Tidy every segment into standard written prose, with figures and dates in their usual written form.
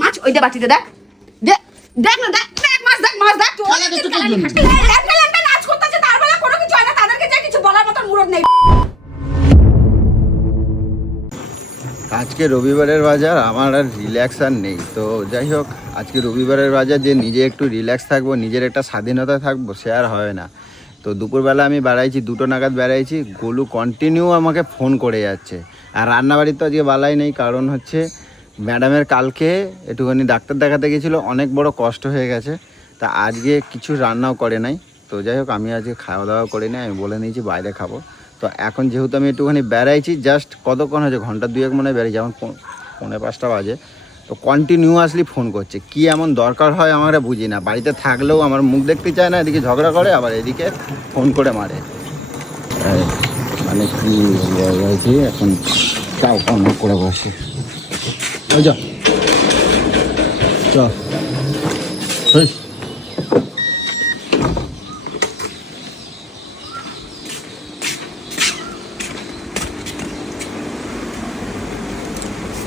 মাছ ওই দে বাটিতে দেখ দেখ দেখ না দেখ মাছ দেখ নাচ করতেছে তার বেলা কোনো কিছু হয় না তাদেরকে যে কিছু বলার মতো মুরদ নেই। আজকে রবিবারের বাজার আমার আর রিল্যাক্স আর নেই, তো যাই হোক আজকে রবিবারের বাজার যে নিজে একটু রিল্যাক্স থাকবো, নিজের একটা স্বাধীনতা থাকবো, সে আর হয় না। তো দুপুরবেলা আমি বেড়াইছি, 2টো নাগাদ বেড়াইছি, গোলু কন্টিনিউ আমাকে ফোন করে যাচ্ছে। আর রান্নাবাড়ির তো আজকে বালাই নেই, কারণ হচ্ছে ম্যাডামের কালকে একটুখানি ডাক্তার দেখাতে গেছিলো, অনেক বড় কষ্ট হয়ে গেছে, তা আজকে কিছু রান্নাও করে নাই। তো যাই হোক আমি আজকে খাওয়া দাওয়া করে নাই, আমি বলে নিয়েছি বাইরে খাবো। তো এখন যেহেতু আমি একটুখানি বেড়াইছি, জাস্ট কতক্ষণ হয়েছে, ঘন্টা 2-1 মনে হয় বেড়াইছি, এখন 4:45 বাজে। তো কন্টিনিউয়াসলি ফোন করছে, কি এমন দরকার হয় আমরা বুঝি না। বাড়িতে থাকলেও আমার মুখ দেখতে চায় না, এদিকে ঝগড়া করে, আবার এদিকে ফোন করে মারে। মানে কি হয়েছে এখন, তাও ফোন করে বসছে। ওই যা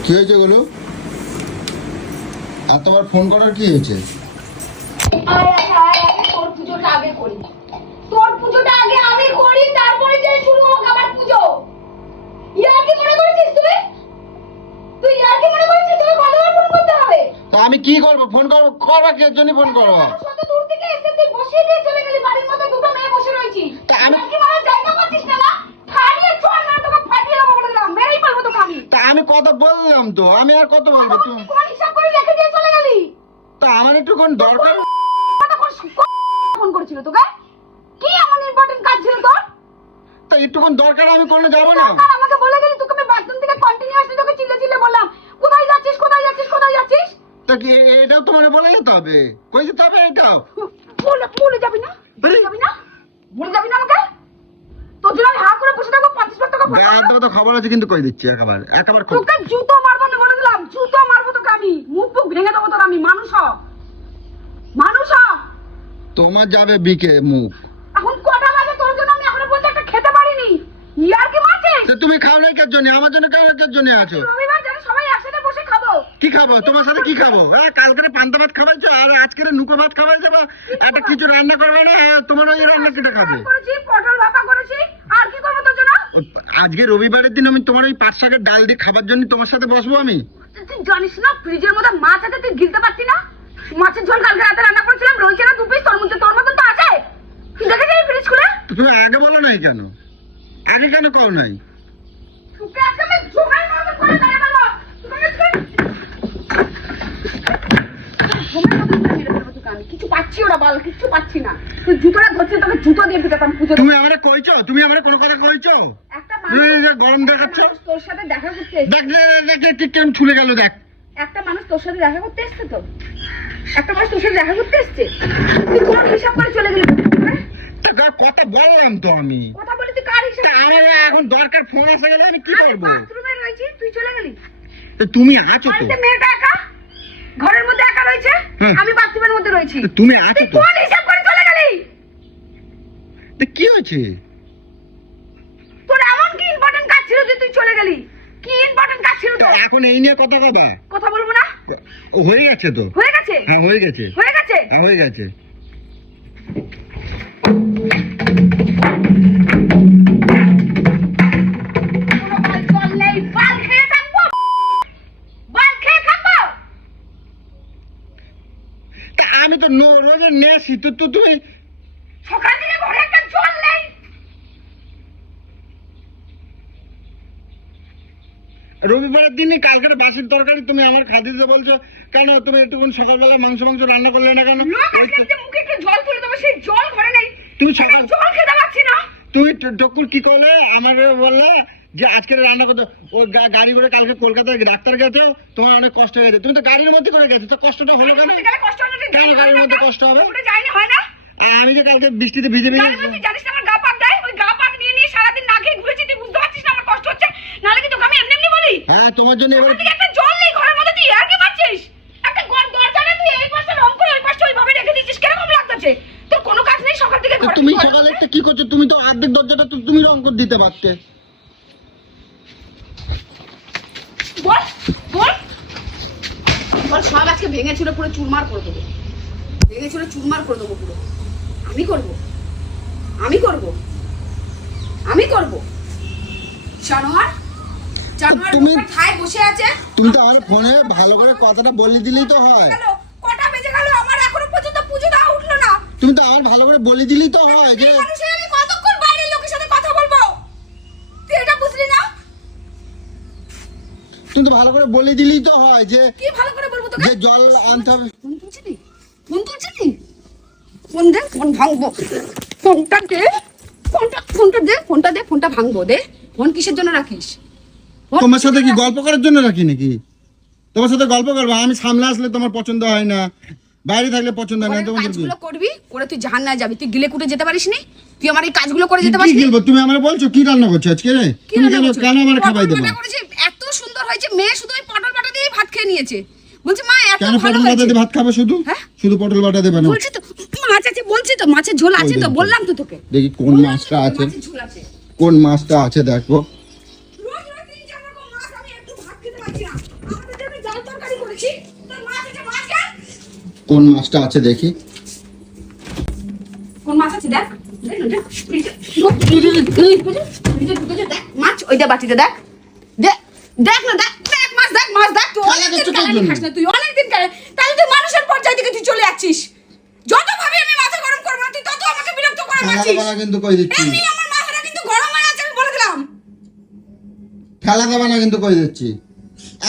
কি হয়েছে বলো, আর তোমার ফোন করার কি হয়েছে? তোর পুজোটা আগে করি, তোর পুজোটা আগে আমি করি, তারপরে যে শুরু হোক আমার পুজো। ইয়ার কি মনে করেছিস তুই ইয়ার কি মনে করেছিস তোকে কতবার ফোন করতে হবে? তা আমি কি করব, ফোন করবা কি জন্য ফোন করো? কত দূর থেকে এসে তুই বসিয়ে দিয়ে চলে গেলি, বাড়ির মধ্যে 2টো মেয়ে বসে রয়েছি। তা আমি কি মানে জায়গা পাচ্ছিস না? খাড়িয়ে ছোড় না তোকে ফাটিয়ে দেবো বলে দিলাম, মেরেই পারবো তোকে আমি। তা আমি কত বললাম, তো আমি আর কত বলবো? তুমি কোন হিসাব করে রেখে দিয়ে চলে গেলি? তা আমার একটু কোন দরকার ফোন করেছিল তোকে, কি এমন ইম্পর্টেন্ট কাজ ছিল তোর? তা একটুক্ষণ দরকার, আমি কোনো যাবো না? আমাকে বলে গেলি, তোকে আমি বাথরুম থেকে কন্টিনিউয়াসলি তোকে চিল্লে বললাম কোথায় যাচ্ছিস। তা কি এটাও তোমার বলে যেতে হবে? কই যেতে হবে এটাও? বলে যাবি না আমাকে? তোর জন্য আমি হা করে বসে থাকবো 25 টাকা তো খবর আছে, কিন্তু কই দিচ্ছি একেবারে তোকে জুতো মারবো না বলে দিলাম, জুতো মারবো তোকে আমি, মুখ ভেঙে দেবো তোর আমি। মানুষ তোমার যাবে বিকে মুখ। এখন কটা বাজে? তোর জন্য আমি এখনো পর্যন্ত একটা খেতে পারিনি। ইয়ার কি মারছিস? তুমি খাও না কার জন্য? আমার জন্য কার জন্য আছো? রবিবার জানি সবাই একসাথে বসে খাবো। কি খাবো তোমার সাথে? কি খাবো? কালকে পান্তা ভাত খাওয়াইছো, আর আজকের নুকো ভাত খাওয়াইছো, বা একটা কিছু রান্না করবে না? তোমার ওই রান্না কেটে খাবে? করেছি পটল ভাপা করেছি, আর কি করবো তোর জন্য? আজকে রবিবারের দিন আমি তোমার ওই 5 শাকের ডাল দিয়ে খাবার জন্য তোমার সাথে বসবো আমি? তুই জানিস না ফ্রিজের মধ্যে মাছ আছে, তুই গিলতে পারছি না? মাছের ঝোল কালকে রাতে রান্না করেছিলাম, রয়েছে না 2 পিস, তোর মতন তো আছে। তুই দেখেছিস ফ্রিজ খুলে? তুমি আগে বলো নাই কেন? আগে কেন কও নাই? তোকে আজকে আমি জোগাড় করে দাঁড়িয়ে গেল। কিছু পাচ্ছি ওরা বল, কিছু পাচ্ছি না। তুই জুতোটা ধরছিস, তোকে জুতো দিয়ে পিটাতাম পুজো। তুমি আমারে কইছো? তুমি আমারে কোনো কথা কইছো? একটা তুমি যে গরম দেখাচ্ছ, তোর সাথে দেখা করতে এসেছে। দেখ ঠিক কেমন ছুলে গেল। দেখ একটা মানুষ তোর সাথে দেখা করতে এসেছে, তো একটা মানুষ তোর সাথে দেখা করতে এসেছে, তুই কোন হিসাব করে চলে গেলি? কথা বললাম তো আমি, কথা বলি তুই কার হিসাব? আমার এখন দরকার, ফোন আসে গেলে আমি কি করবো? বাথরুমে রয়েছি, তুই চলে গেলি। তুমি আছো তো? বাড়িতে মেয়েটা একা, ঘরের মধ্যে একা রয়েছে, আমি বাথরুমের মধ্যে রয়েছি। তুমি আছো তো? কোন হিসাব করে চলে গেলি? কি হয়েছে? তোর এমন কি ইম্পর্টেন্ট কাজ ছিল যে তুই চলে গেলি? কি ইম্পর্টেন্ট কাজ ছিল তোর? এখন এই নিয়ে কথা বলবো না? হয়ে গেছে তো? হয়ে গেছে? হ্যাঁ হয়ে গেছে। হয়ে গেছে? হ্যাঁ হয়ে গেছে। আমি তো রোজের নেছি, তো তুমি সকাল থেকে ঘরে একটা জল নেই। রবিবারের দিনে কালকের বাসির তরকারি তুমি আমার খাদি দিতে বলছো কেন? তুমি একটুক্ষণ সকালবেলা মাংস রান্না করলে না কেন? মুখে একটু জল তুলে দেবো, সেই জল ঘরে নেই। তুমি সকাল জল খেতে পারছি না। তুমি টকুর কি করলে আমাকে বললে যে আজকে রান্না করতে? ও গাড়ি করে কালকে কলকাতায় ডাক্তার গেছো, তোমার অনেক কষ্ট হয়ে গেছে, তুমি তো গাড়ির মধ্যে করে গেছো, তো কষ্টটা হলো কেন? কেন গাড়ির মধ্যে কষ্ট হবে? হয় না? আমি যে কালকে বৃষ্টিতে ভিজে জানিস না আমার গা পাক দেয়, ওই গা পাক নিয়ে সারাদিন না খেয়ে ঘুরেছি, তুই বুঝতে পারছিস না আমার কষ্ট হচ্ছে? নাহলে কি তোকে আমি এমনি বলি? হ্যাঁ তোমার জন্য এবার একটা জল নেই ঘরের মধ্যে, তুই আর কি মারছিস? একটা দরজা নেই, তুই এই পাশে রং করে ওই পাশে ওইভাবে রেখে দিচ্ছিস, কিরকম লাগতেছে? তোর কোনো কাজ নেই সকাল থেকে? তুমি সকালে কি করছো? তুমি তো অর্ধেক দরজাটা তুমি রং করে দিতে পারতে। বল সব আজকে ভেঙে চুরে পুরো চুরমার করে দেবো, ভেঙে চুরে চুরমার করে দেবো পুরো। আমি করব, আমি করব, আমি করব। জানোয়ার, জানোয়ার খায় বসে আছে। তুমি তো আমার ফোনে ভালো করে কথাটা বলে দিলেই তো হয়। কটা বেজে গেল, আমার এখনো পর্যন্ত পুজো দেওয়া উঠলো না। তুমি তো আমার ভালো করে বলে দিলেই তো হয় যে আমি কতক্ষণ বাইরের লোকের সাথে কথা বলবো, তুই এটা বুঝলি না? তুমি তো ভালো করে বলে দিলেই তো হয় যে কি ভালো করে বলবো তোকে? যে জল আনতে হবে। ফোন তুলছিলি, ফোন তুলছিলি, ফোন দে, ফোন ভাঙবো, ফোনটা দে, ফোনটা দে, ফোনটা দে, ফোনটা ভাঙবো। দে ফোন, কিসের জন্য রাখিস? তোমার সাথে কি গল্প করার জন্য রাখি নাকি? তোমার সাথে গল্প করবো, আমি সামনে আসলে তোমার পছন্দ হয় না, বাইরে থাকলে পছন্দ হয় না। তোমার কাজগুলো করবি, করে তুই জাহান্নামে যাবি। তুই গিলে কুটে যেতে পারিস নি? তুই আমার এই কাজগুলো করে যেতে কি পারিস নি? গিলবো? তুমি আমারে বলছো কি রান্না করছো আজকে রে? তুমি কেন আমার খাবাই দেবো? এত সুন্দর হয়েছে, মেয়ে শুধু ওই পটল বাটা দিয়ে ভাত খেয়ে নিয়েছে। বলছে মা এত কেন ভালো পটল বাটা হয়েছে। দিয়ে ভাত খাবে শুধু? হ্যাঁ? শুধু পটল বাটা দেবে না? বলছি তো মাছ আছে, বলছি তো মাছের ঝোল আছে তো, বললাম তো তোকে। দেখি কোন মাছটা আছে, মাছের ঝোল আছে। কোন মাছটা আছে দেখো। রোজ রোজ তিন চার রকম মাছ, আমি একটু ভাত খেতে পারছি না। আমাদের জন্য ডাল তরকারি করেছি, তোর মাছ আছে, মাছ কেন? কোন মাছটা আছে দেখি। কোন মাছ আছে দেখ, দেখ না, দেখ। দেখ মাছ, ওইটা বাটিতে দেখ, দেখ, দেখ না, দেখ, দেখ মাছ, দেখ মাছ, দেখ। তুই অনেকদিন কালানি খাস না, তুই অনেকদিন কালানি, তাহলে তুই মানুষের পর্যায়ে থেকে তুই চলে যাচ্ছিস। যত ভাবি আমি মাথা গরম করবো না, তুই তত আমাকে বিরক্ত করে যাচ্ছিস। ফেলা কিন্তু কই দিচ্ছি, এমনি আমার মাথাটা কিন্তু গরম হয়ে আছে, আমি বলে দিলাম। ঠেলা দেবা না কিন্তু কই দিচ্ছি,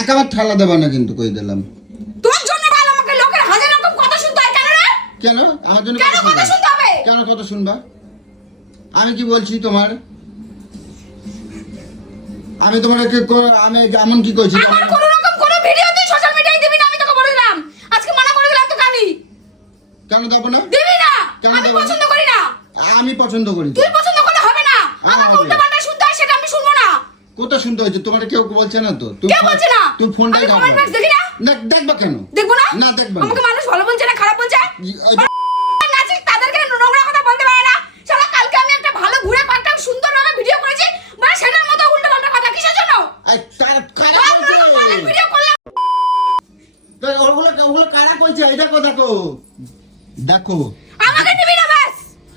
একেবারে ঠেলা দেবা না কিন্তু কই দিলাম। তোর জন্য ভালো আমাকে লোকের হাজার রকম কথা শুনতে হয় কেন রে? কেন আমার জন্য কেন কথা শুনতে হবে? কেন কথা শুনবা? আমি কি বলছি তোমার? আমি তোমার আমি এমন কি কইছি? আমার কোনো রকম কোনো ভিডিও তুই সোশ্যাল মিডিয়ায় দিবি না, আমি তোকে বলে দিলাম। আজকে মানা করে দিলাম তোকে আমি। কেন দেবো না? দিবি না, কেন আমি দেবো না? পছন্দ করি না। আমি পছন্দ করি। তুই পছন্দ করলে হবে না, আমাকে হবে। উল্টাপাল্টা শুনতে হয়, সেটা আমি শুনবো না। কোথা শুনতে হয়েছে? তোমার কেউ বলছে না তো? কে বলছে না? তুমি ফোনটা আমি কমেন্ট বক্স দেখি না? দেখবা কেন? দেখবো না? না দেখবা না। আমাকে মানুষ ভালো বলছে না খারাপ বলছে? ওই- নাচিস, তাদেরকে নোংরা কথা বলতে পারে না। শালা কালকে আমি একটা ভালো ঘুরে পাকটা সুন্দরভাবে ভিডিও করেছি, মানে সেটার মতো উল্টাপাল্টা কথা কিসের জন্য? এই কারা তার কইছে? মতো অনেক ভিডিও করলাম। তো ওগুলো কারা কইছে? এই দেখো দেখো দেখো। আমাকে নিবি না ব্যাস।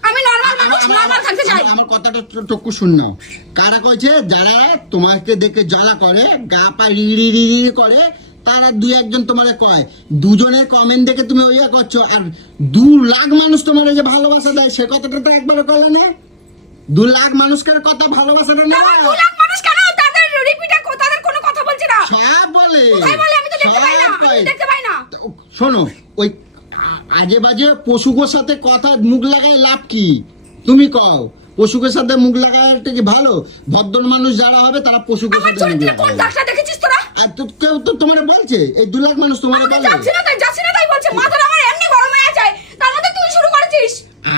আমি নরমাল মানুষ, নরমাল থাকতে চাই। আমার কথাটা টুকু শুন নাও। কারা কইছে? যারা তোমাকে দেখে জ্বালা করে, গা পা রিড়ি রিড়ি করে, তারা দুই একজন তোমারে কয়। দুজনের কমেন্ট দেখে তুমি ওইয়া করছো, আর 2 লাখ মানুষ তোমারে যে ভালোবাসা দেয় সে কথাটা তো একবারও করলে না। 2 লাখ মানুষকে কথা ভালোবাসাটা না। আমার 2 লাখ মানুষ কেন তাদের রিপিটে তাদের কোনো কথা বলছে না? সব বলে। কোথায় বলে? আমি তো দেখতে পাই না, সব আমি কয়। দেখতে পাই না। শোনো, ওই আজে বাজে পশুকের সাথে কথা মুখ লাগাই লাভ কি? তুমি কও পশুকের সাথে মুখ লাগাইটা কি ভালো? ভদ্র মানুষ যারা হবে তারা পশুকের আমার সাথে চরিত্রে কোন দাগটা দেখেছিস তোরা? আর তো কেউ তো তোমারে বলছে, এই 2 লাখ মানুষ তোমারে আমি বলে। যাচ্ছি না তাই বলছে। মাথাটা আমার এমনি গরম হয়ে যায়, তার মধ্যে তুই শুরু করেছিস।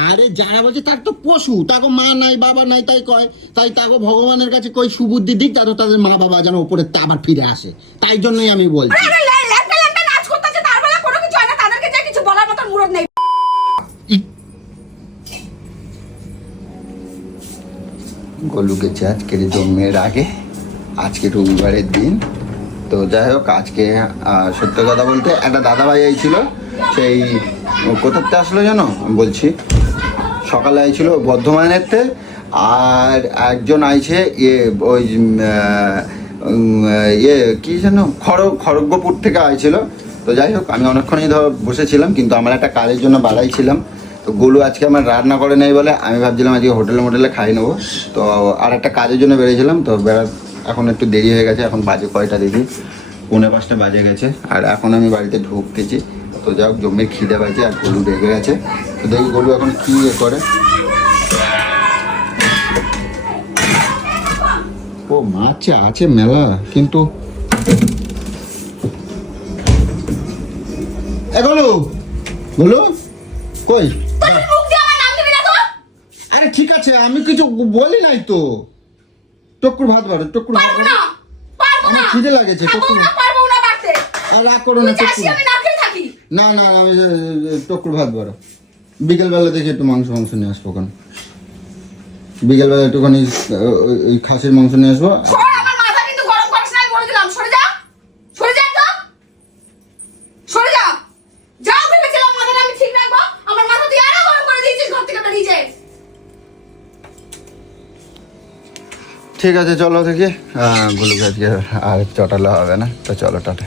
আরে যারা বলছে তার তো পশু, তাকে মা নাই বাবা নাই তাই কয়, তাই তাকে ভগবানের কাছে কই সুবুদ্ধি দিক, তাদের তাদের মা বাবা যেন উপরে আবার ফিরে আসে, তাই জন্যই আমি বলছি। আরে ল্যাংটা ল্যাংটা নাচ করতেছে, তার বেলা কোনো কিছু হয় না, তাদেরকে যে কিছু বলার মতো মুরত নেই। গলু গেছে আজকের জন্মের আগে, আজকে রবিবারের দিন। তো যাই হোক, আজকে সত্য কথা বলতে একটা দাদাভাই আইছিল, সেই কোথাতে আসলো জানো বলছি, সকালে আইছিল বর্ধমানেরতে, আর একজন আইছে ওই কি যেন খড়গপুর থেকে আইছিল। তো যাই হোক, আমি অনেকক্ষণই বসেছিলাম, কিন্তু আমার একটা কাজের জন্য বাড়াইছিলাম। তো গোলু আজকে আমার রান্না করে নেই বলে আমি ভাবছিলাম আজকে হোটেলে খাই নেবো। তো আর একটা কাজের জন্য বেরিয়েছিলাম, তো এখন একটু দেরি হয়ে গেছে। এখন বাজে কয়টা দেখি, 4:45 বাজে গেছে, আর এখন আমি বাড়িতে ঢুকতেছি। তো যাই হোক, জমির খিদে পাইছে আর গোলু রেগে গেছে। তো দেখি গোলু এখন কি করে। ও মাছ আছে মেলা, কিন্তু গোলু গোলু কই? মুখ দিয়ে আমার নাম দিবি না তো? আরে ঠিক আছে, আমি কিছু বলি নাই তো। টুকুর ভাত বাড়ো, টুকুর ভাত পারবো না, পারবো না। আমার খিদে লাগেছে, খাবো টুকুর। না, পারবো না বাড়তে। আর রাগ করো না, তুই যাচ্ছি, টুকুর। আমি না খেয়ে থাকি। না না না, আমি টুকুর ভাত বাড়ো। বিকেলবেলা দেখি একটু মাংস নিয়ে আসবো। কারণ বিকেলবেলা একটুখানি ওই খাসির মাংস নিয়ে আসবো। সর, আমার মাথা কিন্তু গরম করিস না, আমি বলে দিলাম। সরে যা, সরে যা একদম, থেকে বেরিয়ে যায়। ঠিক আছে চলো দেখি, গুলোকে আজকে আর চটালে হবে না, তো চলো টাটা।